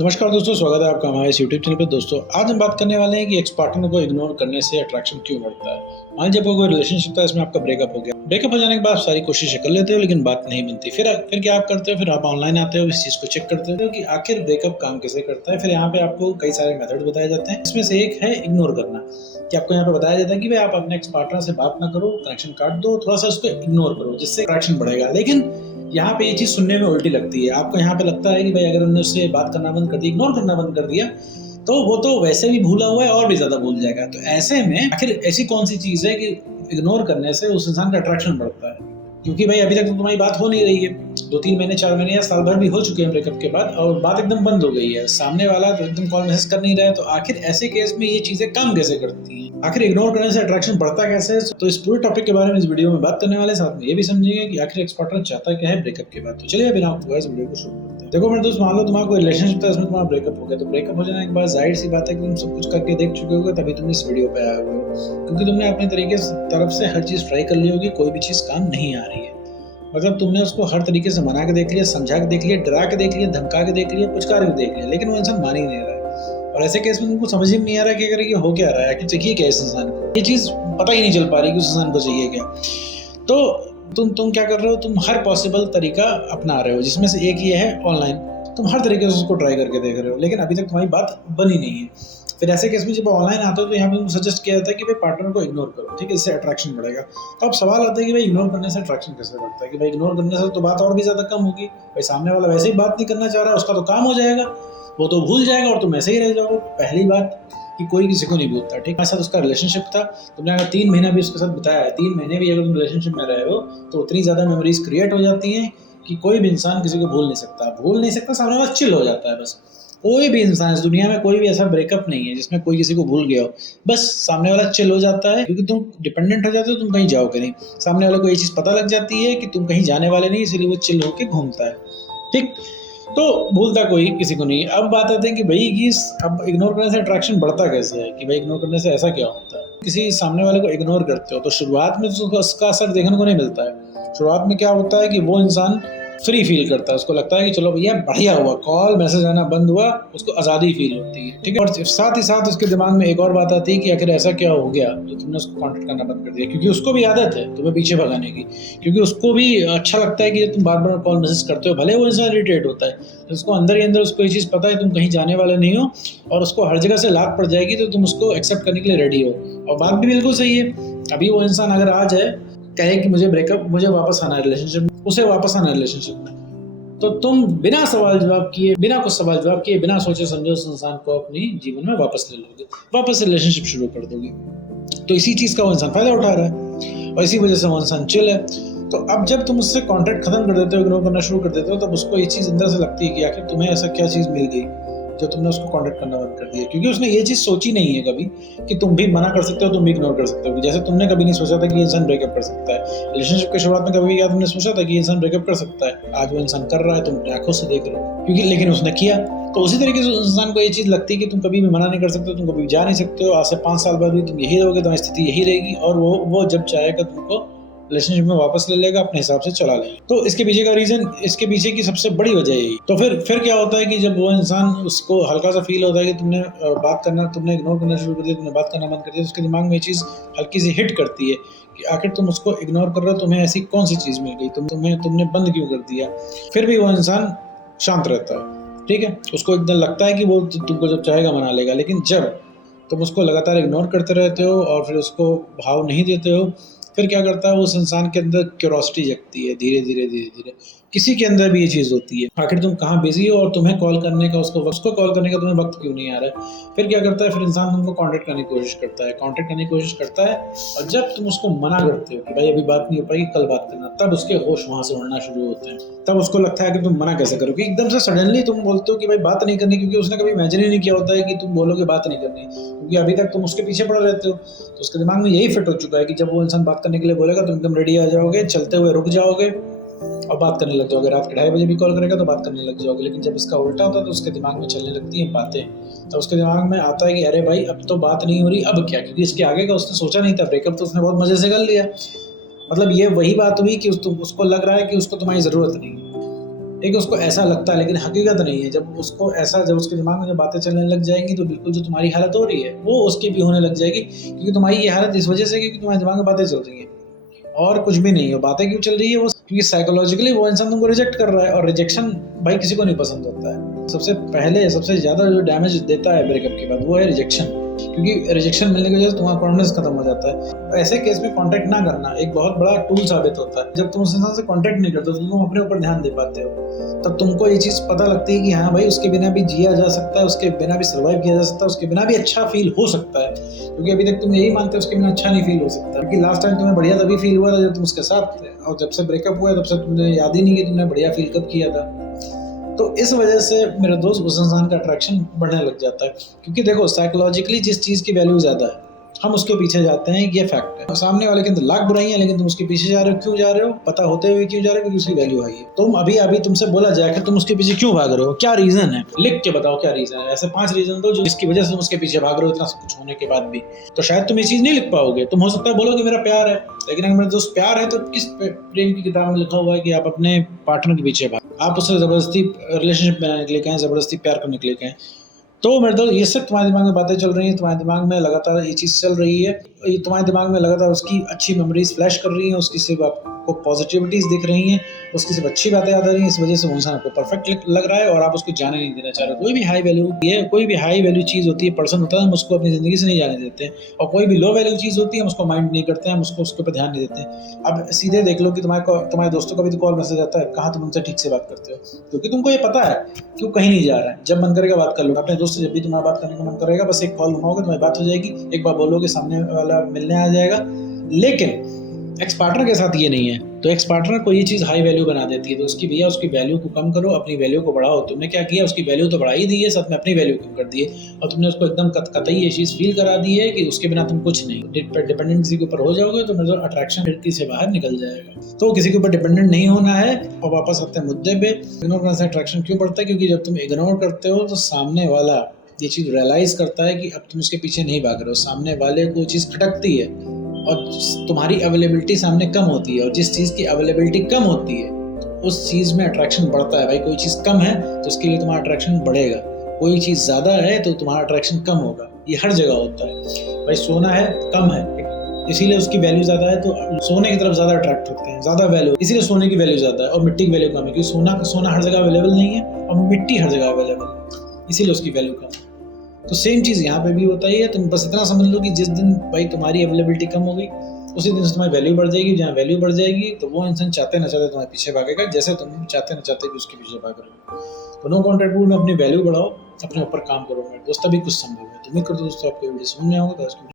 नमस्कार दोस्तों, स्वागत है आपका हमारे इस यूट्यूब चैनल पर। दोस्तों, आज हम बात करने वाले हैं कि एक्स पार्टनर को इग्नोर करने से अट्रैक्शन क्यों बढ़ता है। मान लीजिए आपका कोई रिलेशनशिप था, इसमें आपका ब्रेकअप हो गया। ब्रेकअप हो जाने के बाद सारी कोशिशें कर लेते हो लेकिन बात नहीं बनती। फिर क्या आप करते हो? फिर आप ऑनलाइन आते हो, इस चीज़ को चेक करते हो कि आखिर ब्रेकअप काम कैसे करता है। फिर यहाँ पे आपको कई सारे मेथड बताए जाते हैं, इसमें से एक है इग्नोर करना। कि आपको यहाँ पे बताया जाता है कि भाई आप अपने एक्स पार्टनर से बात ना करो, कनेक्शन काट दो, थोड़ा सा उसको इग्नोर करो, जिससे अट्रैक्शन बढ़ेगा। लेकिन यहाँ पे ये चीज़ सुनने में उल्टी लगती है। आपको यहाँ पे लगता है कि भाई अगर हमने उससे बात करना बंद कर दिया, इग्नोर करना बंद कर दिया, तो वो तो वैसे भी भूला हुआ है और भी ज़्यादा भूल जाएगा। तो ऐसे में आखिर ऐसी कौन सी चीज़ है कि इग्नोर करने से उस इंसान का अट्रैक्शन बढ़ता है? क्योंकि भाई अभी तक तो तुम्हारी बात हो नहीं रही है। 2-3 महीने, 4 महीने या साल भर भी हो चुके हैं ब्रेकअप के बाद, और बात एकदम बंद हो गई है। सामने वाला तो एकदम कॉल मैसेज कर नहीं रहा है। तो आखिर ऐसे केस में ये चीज़ें काम कैसे करती हैं? आखिर इग्नोर करने से अट्रैक्शन बढ़ता कैसे है? तो इस पूरे टॉपिक के बारे में इस वीडियो में बात करने वाले, साथ में ये भी समझेंगे कि आखिर एक्स पार्टनर चाहता क्या है ब्रेकअप के बाद। तो चलिए बिना वक्त इस वीडियो को शुरू करते हैं। देखो मेरे दोस्त, मान लो तुम्हारा कोई रिलेशनशिप था, इसमें तुम्हारा ब्रेकअप हो गया। तो ब्रेकअप हो जाने के बाद जाहिर सी बात है कि तुम सब कुछ करके देख चुके होगे, तभी तुम इस वीडियो पे आए हुए हो। क्योंकि तुमने अपने तरीके तरफ से हर चीज़ ट्राई कर ली होगी, कोई भी चीज़ काम नहीं आ रही है। मतलब तुमने उसको हर तरीके से मना के देख लिया, समझा के देख लिया, डरा के देख लिया, धमका के देख लिया, पुचकार के देख लिया, लेकिन वो इंसान मान ही नहीं रहा है। और ऐसे केस में तुमको समझ ही नहीं आ रहा कि अगर ये हो क्या रहा है, कि चाहिए क्या इस इंसान को, ये चीज़ पता ही नहीं चल पा रही कि उस इंसान को चाहिए क्या। तो तुम क्या कर रहे हो? तुम हर पॉसिबल तरीका अपना रहे हो, जिसमें से एक ये है ऑनलाइन। तुम हर तरीके से उसको ट्राई करके देख रहे हो, लेकिन अभी तक तुम्हारी बात बनी नहीं है। फिर ऐसे केस में जब ऑनलाइन आते हो तो यहाँ पे तुम सजेस्ट किया जाता है कि भाई पार्टनर को इग्नोर करो, ठीक है, इससे अट्रैक्शन बढ़ेगा। तो अब सवाल आता है कि भाई इग्नोर करने से अट्रैक्शन कैसे बढ़ता है? कि भाई इग्नोर करने से तो बात और भी ज़्यादा कम होगी। भाई सामने वाला वैसे ही बात नहीं करना चाह रहा है, उसका तो काम हो जाएगा, वो तो भूल जाएगा और तुम ऐसे ही रह जाओगे। पहली बात कि कोई किसी को नहीं भूलता, ठीक। मेरे साथ उसका रिलेशनशिप था, तुमने अगर 3 महीना भी उसके साथ बिताया है, 3 महीने भी अगर तुम रिलेशनशिप में रहे हो, तो उतनी ज़्यादा मेमोरीज क्रिएट हो जाती हैं कि कोई भी इंसान किसी को भूल नहीं सकता। सामने वाला चिल हो जाता है बस। कोई भी इंसान इस दुनिया में, कोई भी ऐसा ब्रेकअप नहीं है जिसमें कोई किसी को भूल गया हो। बस सामने वाला चिल हो जाता है, क्योंकि तुम डिपेंडेंट हो जाते हो, तुम कहीं जाओगे नहीं। सामने वाले को ये चीज़ पता लग जाती है कि तुम कहीं जाने वाले नहीं, इसलिए वो चिल होके घूमता है, ठीक। तो भूलता कोई किसी को नहीं है। अब बात आती है कि भाई कि अब इग्नोर करने से अट्रैक्शन बढ़ता कैसे है? कि भाई इग्नोर करने से ऐसा क्या होता है? किसी सामने वाले को इग्नोर करते हो तो शुरुआत में तो उसका असर देखने को नहीं मिलता है। शुरुआत में क्या होता है कि वो इंसान फ्री फील करता है, उसको लगता है कि चलो भैया बढ़िया हुआ, कॉल मैसेज आना बंद हुआ, उसको आज़ादी फील होती है, ठीक है। और साथ ही साथ उसके दिमाग में एक और बात आती है कि आखिर ऐसा क्या हो गया जो तुमने उसको कांटेक्ट करना बंद कर दिया। क्योंकि उसको भी आदत है तुम्हें पीछे भगाने की, क्योंकि उसको भी अच्छा लगता है कि तुम बार बार कॉल मैसेज करते हो, भले वो इंसान इरिटेट होता है, तो उसको अंदर ही अंदर उसको ये चीज़ पता है तुम कहीं जाने वाले नहीं हो, और उसको हर जगह से लात पड़ जाएगी तो तुम उसको एक्सेप्ट करने के लिए रेडी हो। और बात भी बिल्कुल सही है। अभी वो इंसान अगर आ जाए, कहे कि मुझे वापस आना है रिलेशनशिप, उसे वापस आना है रिलेशनशिप में, तो तुम बिना सवाल जवाब किए, बिना कुछ सवाल जवाब किए, बिना सोचे समझे उस इंसान को अपनी जीवन में वापस ले लोगे, वापस से रिलेशनशिप शुरू कर दोगे। तो इसी चीज़ का वो इंसान फायदा उठा रहा है और इसी वजह से वो इंसान चिल है। तो अब जब तुम उससे कॉन्टैक्ट खत्म कर देते हो, इग्नोर करना शुरू कर देते हो, तब उसको ये चीज़ अंदर से लगती है कि आखिर तुम्हें ऐसा क्या चीज़ मिल गई जो तुमने उसको कॉन्टैक्ट करना बंद कर दिया। क्योंकि उसने ये चीज़ सोची नहीं है कभी कि तुम भी मना कर सकते हो, तुम भी इग्नोर कर सकते हो। जैसे तुमने कभी नहीं सोचा था कि ये इंसान ब्रेकअप कर सकता है। रिलेशनशिप की शुरुआत में कभी क्या तुमने सोचा था कि ये इंसान ब्रेकअप कर सकता है? आज वो इंसान कर रहा है, तुम अपनी आंखों से देख रहे हो, क्योंकि लेकिन उसने किया। तो उसी तरीके से उस इंसान को ये चीज़ लगती है कि तुम कभी भी मना नहीं कर सकते, तुम कभी जा नहीं सकते हो। आज से 5 साल बाद भी तुम यही रहोगे, तुम्हारी स्थिति यही रहेगी, और वो जब चाहेगा तुमको रिलेशनशिप में वापस ले लेगा, अपने हिसाब से चला लेगा। तो इसके पीछे का रीज़न, इसके पीछे की सबसे बड़ी वजह यही। तो फिर क्या होता है कि जब वो इंसान, उसको हल्का सा फील होता है कि तुमने इग्नोर करना शुरू कर दिया, तुमने बात करना बंद कर दिया, तो उसके दिमाग में ये चीज़ हल्की सी हिट करती है कि आखिर तुम उसको इग्नोर कर रहे हो, तुम्हें ऐसी कौन सी चीज़ मिल गई, तुमने बंद क्यों कर दिया। फिर भी वो इंसान शांत रहता है, ठीक है। उसको एकदम लगता है कि वो तुमको जब चाहेगा मना लेगा, लेकिन जब तुम उसको लगातार इग्नोर करते रहते हो और फिर उसको भाव नहीं देते हो, फिर क्या करता है, उस इंसान के अंदर क्यूरोसिटी जगती है धीरे धीरे। किसी के अंदर भी ये चीज़ होती है, आखिर तुम कहाँ बिजी हो और तुम्हें कॉल करने का, उसको कॉल करने का तुम्हें वक्त क्यों नहीं आ रहा है। फिर क्या करता है, फिर इंसान तुमको कांटेक्ट करने की कोशिश करता है, और जब तुम उसको मना करते हो कि भाई अभी बात नहीं हो पाएगी, कल बात करना, तब उसके होश वहाँ से उड़ना शुरू होते हैं। तब उसको लगता है कि तुम मना कैसे करोगे। एकदम से सडनली तुम बोलते हो कि भाई बात नहीं करनी, क्योंकि उसने कभी इमेजिन ही नहीं किया होता है कि तुम बोलोगे बात नहीं करनी, क्योंकि अभी तक तुम उसके पीछे पड़े रहते हो। तो उसके दिमाग में यही फिट हो चुका है कि जब वो इंसान बात करने के लिए बोलेगा, तुम एकदम रेडी आ जाओगे, चलते हुए रुक जाओगे और बात करने लग जाओगे। रात के 2:30 बजे भी कॉल करेगा तो बात करने लग जाओगे। लेकिन जब इसका उल्टा होता है तो उसके दिमाग में चलने लगती हैं बातें। तो उसके दिमाग में आता है कि अरे भाई अब तो बात नहीं हो रही, अब क्या, क्योंकि इसके आगे का उसने सोचा नहीं था। ब्रेकअप तो उसने बहुत मजे से कर लिया। मतलब ये वही बात हुई कि उसको लग रहा है कि उसको तुम्हारी ज़रूरत नहीं है। एक उसको ऐसा लगता है लेकिन हकीकत नहीं है। जब उसके दिमाग में जब बातें चलने लग जाएंगी तो बिल्कुल जो तुम्हारी हालत हो रही है वो उसकी भी होने लग जाएगी, क्योंकि तुम्हारी ये हालत इस वजह से क्योंकि तुम्हारे दिमाग में बातें चल रही हैं और कुछ भी नहीं है। बातें क्यों चल रही है वो क्योंकि साइकोलॉजिकली वो इंसान तुमको रिजेक्ट कर रहा है, और रिजेक्शन भाई किसी को नहीं पसंद होता है। सबसे ज्यादा जो डैमेज देता है ब्रेकअप के बाद वो है रिजेक्शन, क्योंकि रिजेक्शन मिलने की वजह से तुम्हारा कॉन्फिडेंस खत्म हो जाता है। ऐसे केस में कांटेक्ट ना करना एक बहुत बड़ा टूल साबित होता है। जब तुम उस इंसान से कांटेक्ट नहीं करते तो तुम अपने ऊपर ध्यान दे पाते हो, तब तुमको ये चीज पता लगती है कि हाँ भाई उसके बिना भी जिया जा सकता है, उसके बिना भी सर्वाइव किया जा सकता है, उसके बिना भी अच्छा फील हो सकता है। क्योंकि अभी तक तुम यही मानते हो उसके बिना अच्छा नहीं फील हो सकता, क्योंकि लास्ट टाइम तुम्हें बढ़िया तभी फील हुआ था जब तुम उसके साथ थे, और जब से ब्रेकअप हुआ तब से तुमने याद ही नहीं कि तुमने बढ़िया फील कब किया था। तो इस वजह से मेरे दोस्त उस इंसान का अट्रैक्शन बढ़ने लग जाता है, क्योंकि देखो साइकोलॉजिकली जिस चीज़ की वैल्यू ज़्यादा है हम उसके पीछे जाते हैं, ये फैक्ट है। सामने वाले के अंदर लाख बुराइयां लेकिन तुम उसके पीछे जा रहे हो, क्यों जा रहे हो? पता होते हुए क्यों जा रहे हो? क्योंकि उसकी वैल्यू आई है। तुम अभी तुमसे बोला जाए कि तुम उसके पीछे क्यों भाग रहे हो, क्या रीजन है, लिख के बताओ क्या रीजन है। ऐसे 5 रीजन दो जो जिसकी वजह से तुम उसके पीछे भाग रहे हो इतना सब कुछ होने के बाद भी। तो शायद तुम ये चीज नहीं लिख पाओगे। तुम हो सकता है बोलो कि मेरा प्यार है, लेकिन अगर मेरे दोस्त प्यार है तो किस प्रेम की किताब में लिखा हुआ है कि आप अपने पार्टनर के पीछे भाग, आप उससे जबरदस्ती रिलेशनशिप बनाने के लिए कहें, जबरदस्ती प्यार करने के लिए कहें। तो मेरे दोस्त ये सब तुम्हारे दिमाग में बातें चल रही हैं, तुम्हारे दिमाग में लगातार ये चीज़ चल रही है, ये तुम्हारे दिमाग में लगातार उसकी अच्छी मेमोरीज फ्लैश कर रही हैं, उसकी सिर्फ आपको पॉजिटिविटीज़ दिख रही हैं, उसकी सिर्फ अच्छी बातें याद आ रही हैं। इस वजह से वो इंसान आपको परफेक्ट लग रहा है और आप उसको जाने नहीं देना चाह रहे। कोई भी हाई वैल्यू चीज़ होती है, पर्सन होता है, हम उसको अपनी ज़िंदगी से नहीं जाने देते हैं, और कोई भी लो वैल्यू चीज़ होती है हम उसको माइंड नहीं करते हैं, हम उसके ऊपर ध्यान नहीं देते हैं। अब सीधे देख लो कि तुम्हारे दोस्तों का भी तो कॉल मैसेज आता है, कहाँ तुम उनसे ठीक से बात करते हो, क्योंकि तुमको ये पता है क्यों कहीं नहीं जा रहा है। जब मन करेगा बात कर लो अपने दोस्त से, जब भी तुम्हारा बात करने का मन करेगा बस एक कॉल घुमाओगे तुम्हारी बात हो जाएगी, एक बार बोलोगे सामने वाला मिलने आ जाएगा। लेकिन एक्स पार्टनर के साथ ये नहीं है। तो एक्स पार्टनर को ये चीज़ हाई वैल्यू बना देती है, तो उसकी वैल्यू को कम करो, अपनी वैल्यू को बढ़ाओ। तुमने क्या किया, उसकी वैल्यू तो बढ़ा ही दी है, साथ में अपनी वैल्यू कम कर दी है, और तुमने उसको एकदम कतई ये चीज़ फील करा दी है कि उसके बिना तुम कुछ नहीं। डिपेंडेंसी के ऊपर हो जाओगे तो मतलब अट्रैक्शन खिड़की से बाहर निकल जाएगा। तो किसी के ऊपर डिपेंडेंट नहीं होना है। और वापस आते हैं मुद्दे पे, इग्नोर करने से अट्रैक्शन क्यों बढ़ता है? क्योंकि जब तुम इग्नोर करते हो तो सामने वाला ये चीज़ रियलाइज करता है कि अब तुम उसके पीछे नहीं भाग रहे हो, सामने वाले को चीज़ खटकती है और तुम्हारी अवेलेबिलिटी सामने कम होती है, और जिस चीज़ की अवेलेबिलिटी कम होती है उस चीज़ में अट्रैक्शन बढ़ता है। भाई कोई चीज़ कम है तो उसके लिए तुम्हारा अट्रैक्शन बढ़ेगा, कोई चीज़ ज़्यादा है तो तुम्हारा अट्रैक्शन कम होगा। ये हर जगह होता है। भाई सोना है, कम है, इसीलिए उसकी वैल्यू ज़्यादा है, तो सोने की तरफ ज़्यादा अट्रैक्ट होते हैं, ज़्यादा वैल्यू, इसीलिए सोने की वैल्यू ज़्यादा है और मिट्टी की वैल्यू कम है, क्योंकि सोना हर जगह अवेलेबल नहीं है और मिट्टी हर जगह अवेलेबल है, इसीलिए उसकी वैल्यू कम है। तो सेम चीज़ यहाँ पे भी होता ही है। तुम बस इतना समझ लो कि जिस दिन भाई तुम्हारी अवेलेबिलिटी कम हो गई उसी दिन से तुम्हारी वैल्यू बढ़ जाएगी। जहाँ वैल्यू बढ़ जाएगी तो वो इंसान चाहते ना चाहते तुम्हारे पीछे भागेगा, जैसे तुम चाहते ना चाहते कि उसके पीछे भाग रहे हो। तो नो कॉन्टैक्ट रूल में अपनी वैल्यू बढ़ाओ, अपने ऊपर काम करो। मेरे दोस्त अभी कुछ संभव है। तुम्हें कर दोस्तों आपको वीडियो समझ में आएगा तो